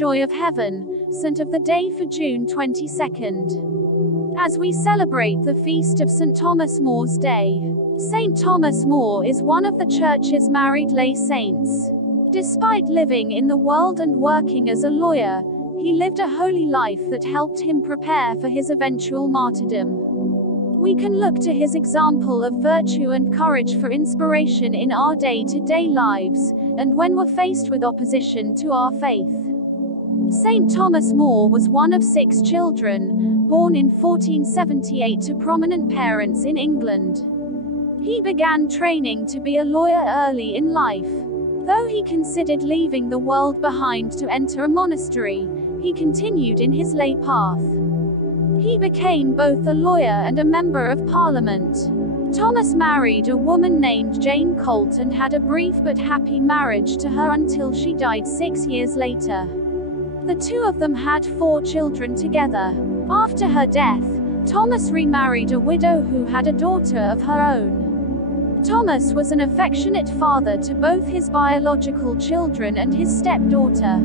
Joy of Heaven, Saint of the Day for June 22nd. As we celebrate the feast of St. Thomas More's Day. St. Thomas More is one of the Church's married lay saints. Despite living in the world and working as a lawyer, he lived a holy life that helped him prepare for his eventual martyrdom. We can look to his example of virtue and courage for inspiration in our day-to-day lives, and when we're faced with opposition to our faith. St. Thomas More was one of 6 children, born in 1478 to prominent parents in England. He began training to be a lawyer early in life. Though he considered leaving the world behind to enter a monastery, he continued in his lay path. He became both a lawyer and a member of Parliament. Thomas married a woman named Jane Colt and had a brief but happy marriage to her until she died 6 years later. The two of them had 4 children together. After her death, Thomas remarried a widow who had a daughter of her own. Thomas was an affectionate father to both his biological children and his stepdaughter.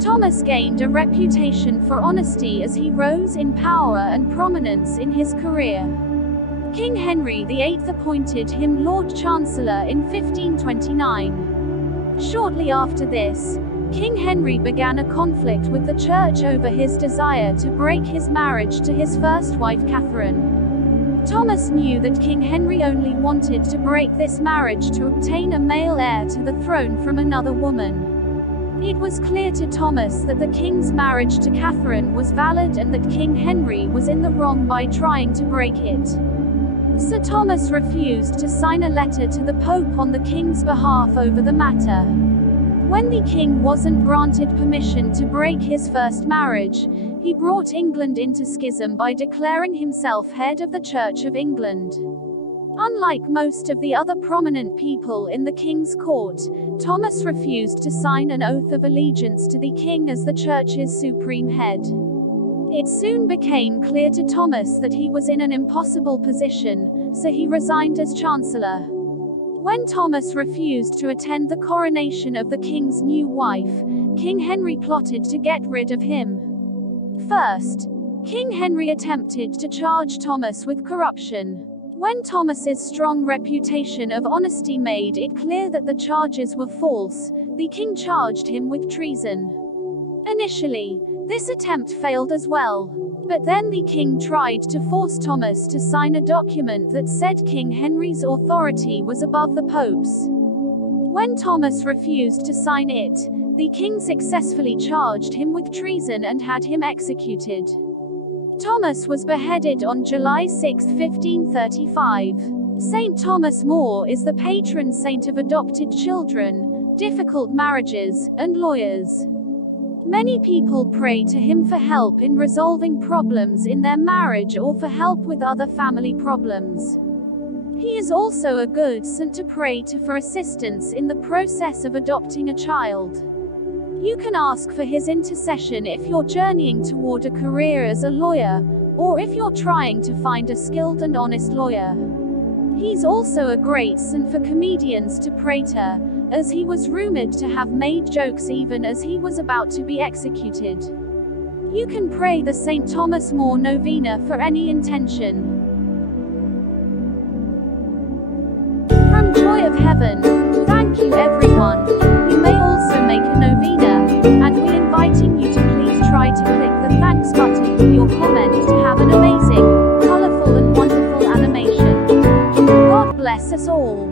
Thomas gained a reputation for honesty as he rose in power and prominence in his career. King Henry VIII appointed him Lord Chancellor in 1529. Shortly after this, King Henry began a conflict with the Church over his desire to break his marriage to his first wife Catherine. Thomas knew that King Henry only wanted to break this marriage to obtain a male heir to the throne from another woman. It was clear to Thomas that the king's marriage to Catherine was valid and that King Henry was in the wrong by trying to break it. Sir Thomas refused to sign a letter to the Pope on the king's behalf over the matter. When the king wasn't granted permission to break his first marriage, he brought England into schism by declaring himself head of the Church of England. Unlike most of the other prominent people in the king's court, Thomas refused to sign an oath of allegiance to the king as the church's supreme head. It soon became clear to Thomas that he was in an impossible position, so he resigned as chancellor. When Thomas refused to attend the coronation of the king's new wife, King Henry plotted to get rid of him. First, King Henry attempted to charge Thomas with corruption. When Thomas's strong reputation of honesty made it clear that the charges were false, the king charged him with treason. Initially, this attempt failed as well. But then the king tried to force Thomas to sign a document that said King Henry's authority was above the Pope's. When Thomas refused to sign it, the king successfully charged him with treason and had him executed. Thomas was beheaded on July 6, 1535. St. Thomas More is the patron saint of adopted children, difficult marriages, and lawyers. Many people pray to him for help in resolving problems in their marriage or for help with other family problems. He is also a good saint to pray to for assistance in the process of adopting a child. You can ask for his intercession if you're journeying toward a career as a lawyer, or if you're trying to find a skilled and honest lawyer. He's also a great saint for comedians to pray to, as he was rumored to have made jokes even as he was about to be executed. You can pray the St. Thomas More novena for any intention. From Joy of Heaven, thank you everyone. You may also make a novena, and we're inviting you to please try to click the thanks button with your comment to have an amazing, colorful and wonderful animation. God bless us all.